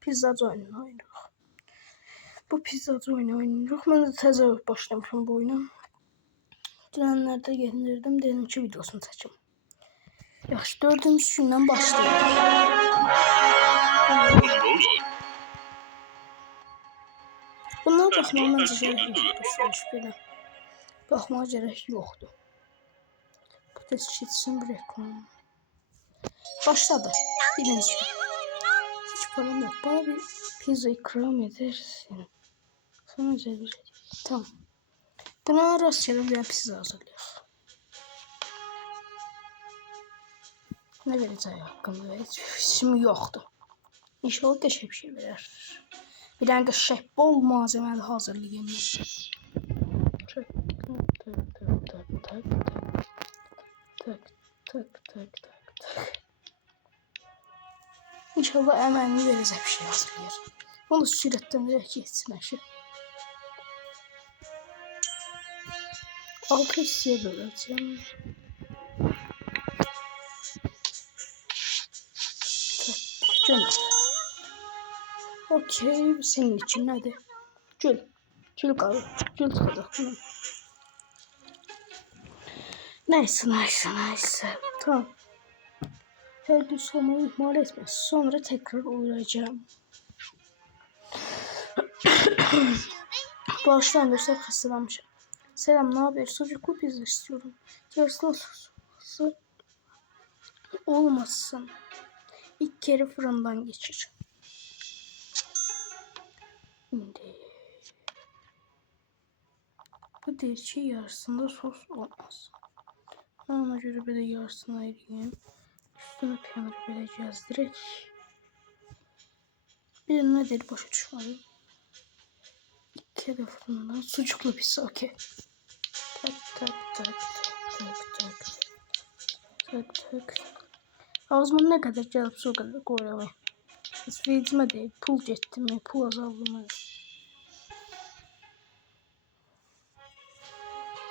Pizzacı oyununu oynayırıq. Bu pizzacı oyunu oynayırıq. Mən də təzə başlamışam bu oyuna. Dünənlərdə gəlirdim, dedim ki videosunu çəkim. Yaxşı, 4-cü gündən başlayırıq. Bunlara baxmağa məncə gərək yoxdur. Baxmağa gərək yoxdur. Bu da keçsin bir reklam. Başladı. Birinci. Hiç param yok. Bana bir pizza ikram edersin. Sana güzel bir şey. Tamam. Buna rastgele bir pizza hazırlayalım. Ne vereceği hakkında hiç işim yoktu. İnşallah qəşəng bir şey verir. Bir tane qəşəng bol malzemeli hazırlayayım. Tak tak tak. İnşallah əməlini verəcək bir şey hazırlayır. Onu sürətləndirək geçsin əşi. 6 hissəyə böləcəm. Gönder. Okey, senin için hadi. Gül. Gül kaldı. Gül çıkacak. Neyse. Tamam. Her gün sormayı ihmal etme. Sonra tekrar uğrayacağım. Başlangıçta kısılamışım. Selam, ne haber? Sucuklu pizza istiyorum. Yarısına sosu olmasın. İlk kere fırından geçir. Şimdi bu değil ki yarısında sos olmaz. Ona göre böyle yarısını ayırayım. Üstüne peynir böyle gezdirek. Bir nedir başa düşmedim. İlk kere fırından sucuklu pizza, okey. Tak. Ağzıma ne kadar gelipse o kadar koyalım. Hiç vecime değil. Pul getdi mi? Pul azaldı mı?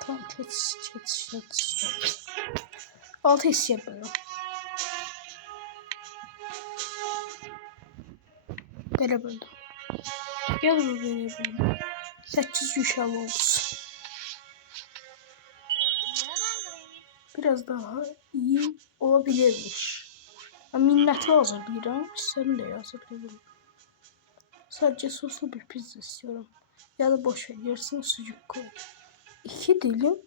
Tamam, geç. 6 hisse yapıyorum. Böyle böldüm. Ya da böyle böldüm. 8 inşallah olsun. Biraz daha iyi olabilirmiş. Minneti hazırlayacağım. Sen de hazırlayalım. Sadece soslu bir pizza istiyorum. Ya da boş ver, yarısını sucuk koy. 2 dilim.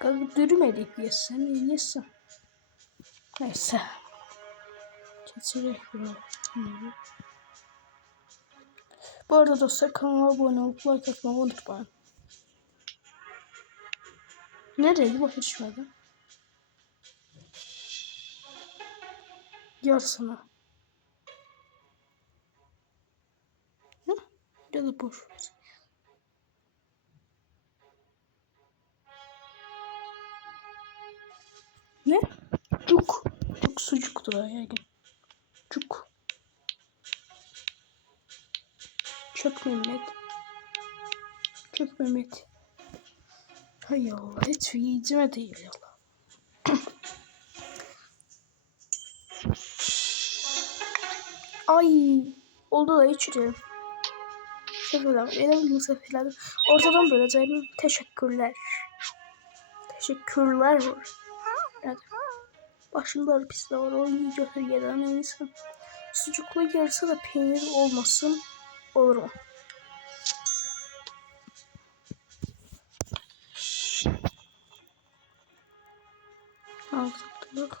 Kanka dürüm edip yesin. Neyse. Geçerek bunu. Bu arada dostlar, kanala abone olup like atmayı unutmayın. Nereye bak içmedi? Yarısına. Hı? Ya da boş ver. Ne? Cuk sucuktu yani. Cuk. Çok Mehmet. Hay Allah, hiç yiyeceğime değil Allah. Ay, oldu da içeceğim. Seferler, benim seferlerim. Ortadan böleceğim. Teşekkürler. Hadi. Başında pizza var, o iyi götür gelen insan. Sucuklu yarısı da peynir olmasın, olur mu? Aldık.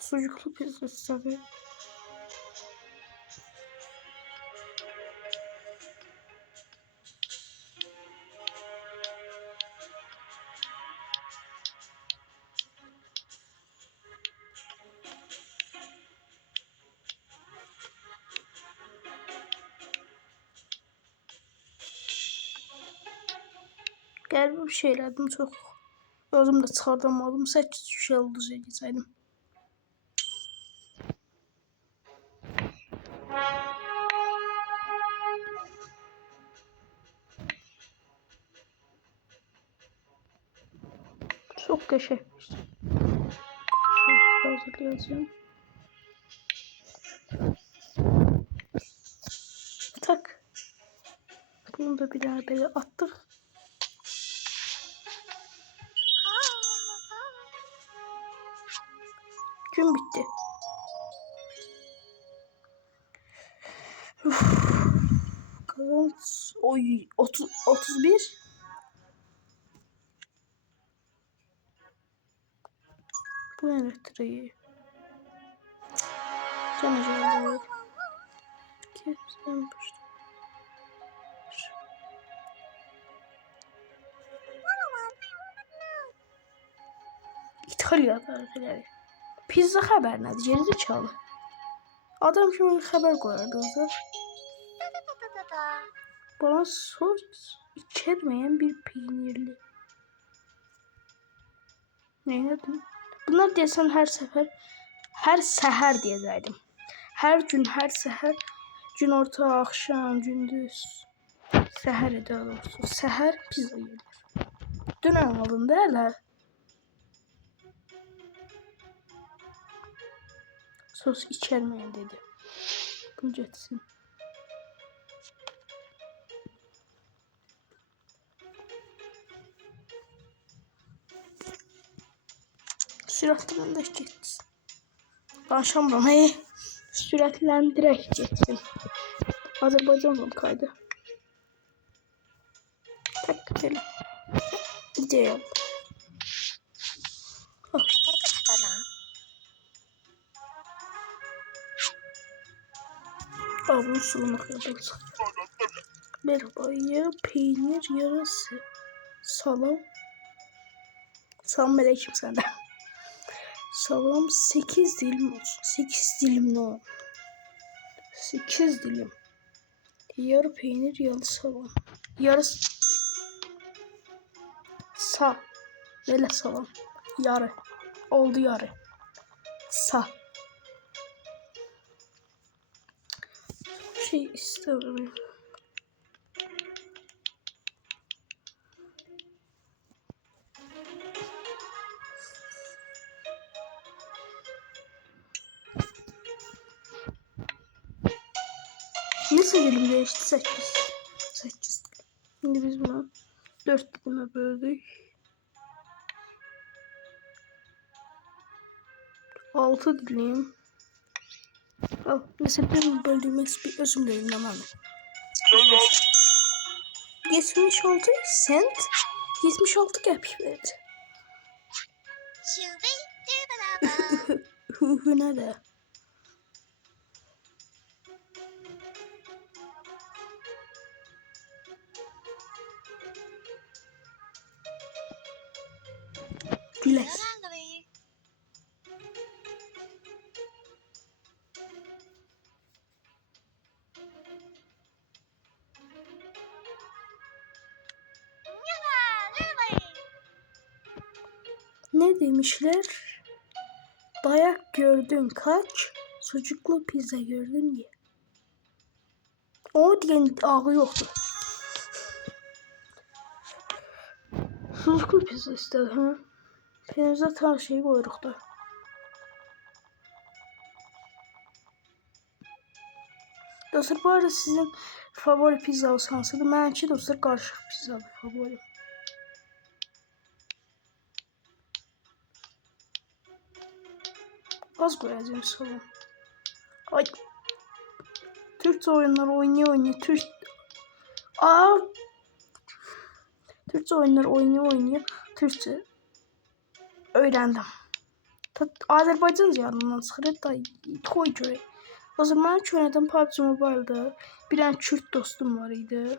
Sucuklu pizza tabii. Qəribə bir şey elədim, çox. Özüm də çıxardamadım, 8 şüşə ulduz edəcəydim. Çok qəşəngmiş. Şöyle hazırlayacağım. Tak. Bunu da bir daha böyle attık. Gün bitti. Uf. Kazanç. Oy 31. Bu elektriği. Canım. Kesin başta. İtalya'da arkadaşlar. Pizza haber nədir? Gerizekalı. Adam kimi xəbər qoyar dostlar. Bana sos içermeyen bir peynirli. Neydi? Bunlar desem her seher diyecektim. Her gün, her seher, gün orta, akşam, gündüz. Seher daha doğrusu. Seher pizza yiyorlar. Dün almadın derler. Sos içermeyen dedi. Bunu geçsin. Süratlendirerek geçsin. Danışamıram. Süratlendirerek geçsin. Azerbaycan kaydı. Tak gidelim. Gidelim. Bunun sulunu kırdık. Merhaba ya peynir yarısı. Salam. Salam aleyküm senden. Salam 8 dilim olsun. 8 dilim ne o? 8 dilim. Yarı peynir yarı salam. Yarısı. Böyle salam. Yarı. Oldu yarı. Şey istemiyorum. Nasıl dilim değişti? 8 dilim. Şimdi biz bunu 4 dilime böldük. 6 dilim. Mesela benim böldüğüm bir özüm dilim tamam mı? 76 cent 76 qəpik verdi. Ne de? Gülek. Ne demişler? Dayak gördün kaç, sucuklu pizza gördün ye. O diyen ağı yoktu. Sucuklu pizza istedi ha. Peynirde tam şeyi koyduk da. Dostlar bu arada sizin favori pizza hansıdır? Mənimki dostlar qarışıq pizzadır favorim. Az koyacağım sonra. Ay. Türkçe oyunlar oynuyor. Türkçe oyunlar oynuyor. Türkçe öğrendim. Azerbaycanca yanından çıxır da toy göre. O zaman oynadım PUBG Mobile'da. Bir tane Kürt dostum var idi.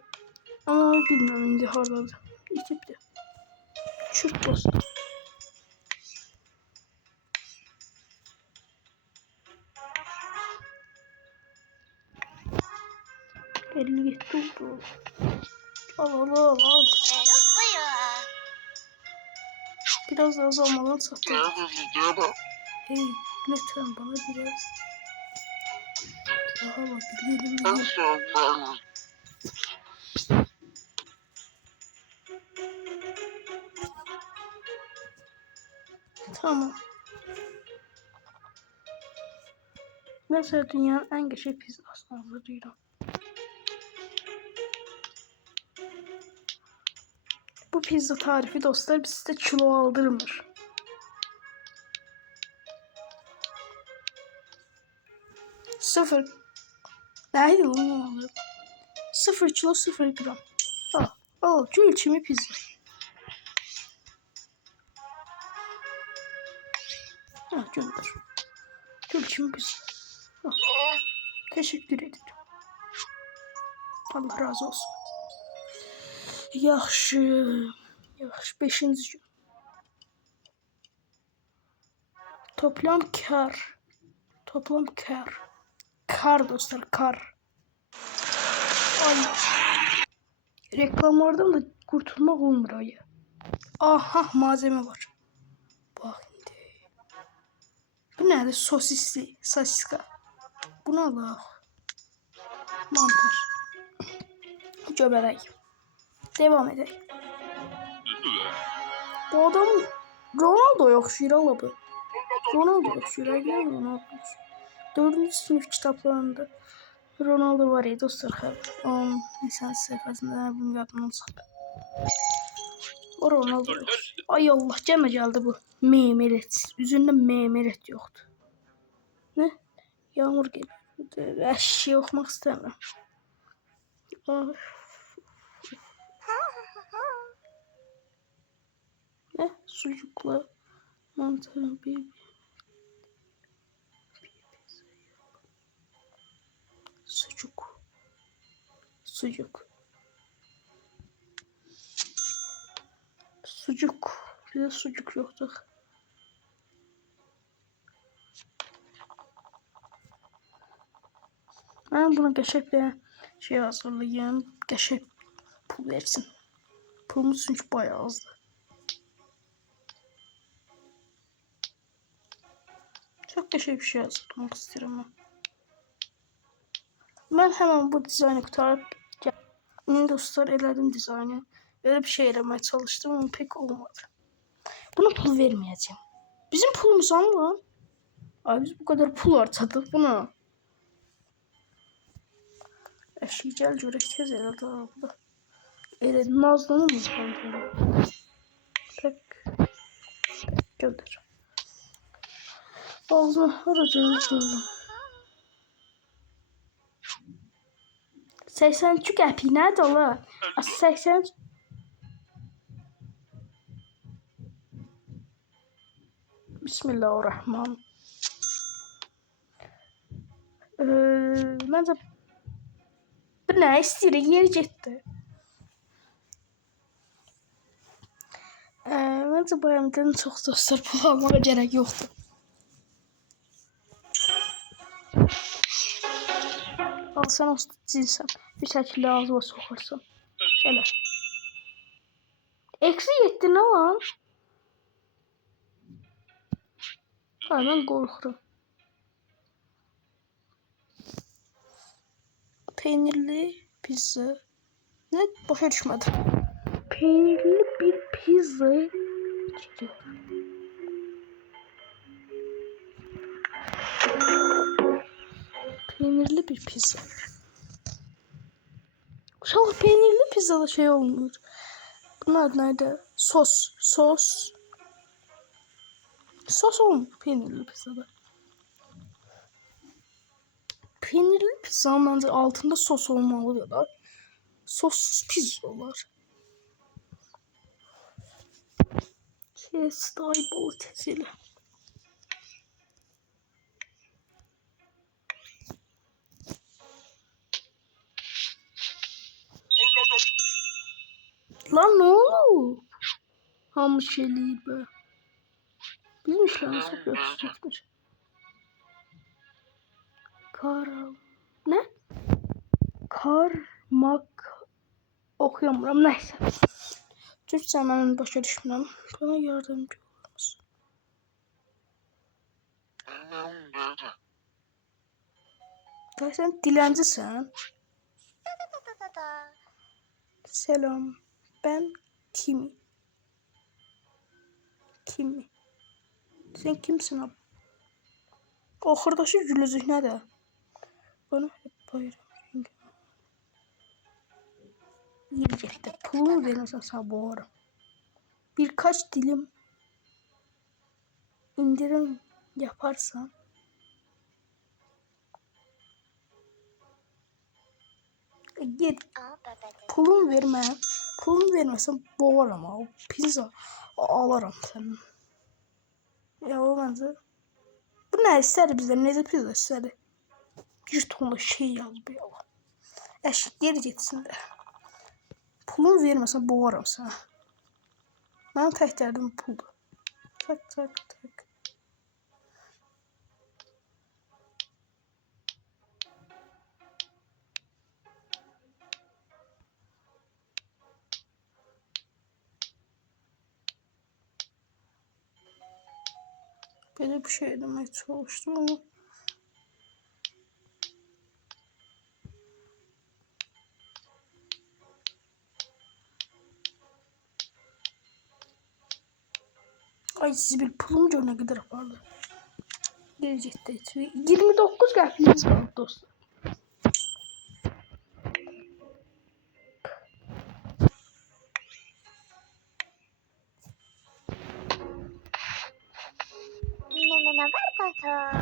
Ama bilmiyorum indi hardadır. İtibdi. Kürt dostum. Elini gitti oldu. Al. Biraz daha zamanla sattım. Hey, lütfen bana biraz. Daha bak, gidelim. Tamam. Mesela dünyanın en geçer pizzasını hazırlayacağım. Bu pizza tarifi dostlar bizde kilo aldırmır. Sıfır. Neydi lan o alır? 0 kilo 0 gram. Al gülçimi pizza. Gönder. Gülçimi pizza. Al. Teşekkür ederim. Allah razı olsun. Yaxşı. Yaxşı. 5-ci gün. Toplam kar. Toplam kar. Kar dostlar kar. Ay. Reklamlardan da kurtulmak olmur ayı. Aha malzeme var. Bak şimdi. Bu nedir? Sosisli. Sosiska. Bunu al. Mantar. Göbələk. Devam edelim. Bu adam Ronaldo'ya oxşayır ala bu. Ronaldo'ya oxşayır. Əgər Ronaldo. 4-cü sinif kitablarında Ronaldo var ya dostlar. Onun insan sayfasında bunu yadımdan çıxdı. O Ronaldo yoxdur. Ay Allah gəlmə gəldi bu. Memeret. Üzündə memeret yoxdur. Ne? Yağmur gelir. Əşya oxumaq istəmirəm. Ne? Sucukla mantarın bir sucuk. Sucuk. Sucuk. Bizde sucuk yoktu. Ben buna qəşəng bir şey hazırlayayım. Qəşəng pul versin. Pulumuz çünkü bayağı azdı. Çok qəşəng bir şey hazırlamak istiyorum ben. Ben hemen bu dizaynı kurtarıp dostlar elədim dizaynı. Böyle bir şey eləmeye çalıştım ama pek olmadı. Buna pul vermeyeceğim. Bizim pulumuz lan. Abi biz bu kadar pul harcadık buna. Eşi gel görək tez elə daha bu da. Elə Nazlı'nın mı pantolonu? Tek gönder. Ağzına aracağını koydum. 82 qəpik nədir ola? 80 Bismillahirrahmanirrahim. Məncə bu nə istəyir? Yer getdi. Məncə bu əmdən çox dostlar pul almağa gərək yoxdur. Al sən o cinsən. Bir şəkildə ağzıma soxarsan. Gələ. Eksi 7 nə lan? Mən qorxuram. Peynirli pizza. Ne? Başa düşmədim. Peynirli bir pizza. Peynirli bir pizza. Uşaq peynirli pizzada şey olmuyor. Bunlar nerede? Sos. Sos olmuyor peynirli pizzada. Peynirli pizzanın bence altında sos olmalı da. Sossuz pizza var. Stay bol tezili. Lan ne olur? Hamı şeyliği be. Bizim işlerimiz hep yapışacaklar. Ne? Karmak okuyamıyorum. Neyse. Türkçe hemen başa düşmem. Bana yardımcı olur musun? Sen dilencisin. Selam. Ben Kimi. Sen kimsin abi? Ahırdaki gülücük nədir? Bana hep bayram rengi. Yeri getdi. Pulunu verməsən sağ boğarım. Birkaç dilim indirim yaparsan git pulun vermə. Pulunu verməsən boğaram ha. Pizza alaram sənin. Ya o məncə. Bu nə istədi bizdən? Necə pizza istədi? Bir tonla şey yazıb ya. Əşik geri getsin də. Pulunu verməsən boğaram sənə. Mənim tək dərdim puldur. Tak tak tak. Böyle bir şey demeye çalıştım ama ay siz bir pulum gör ne kadar vardı. Gelecekte 29 geldiğiniz var dostlar. Ne var kanka?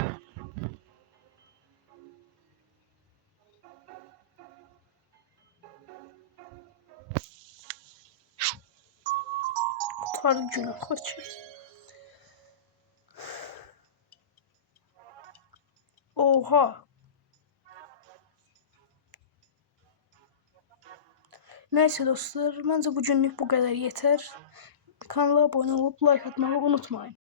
Kurtardı günü kaçır. Oha. Neyse dostlar, bence bugünlük bu kadar yeter. Kanala abone olup like atmayı unutmayın.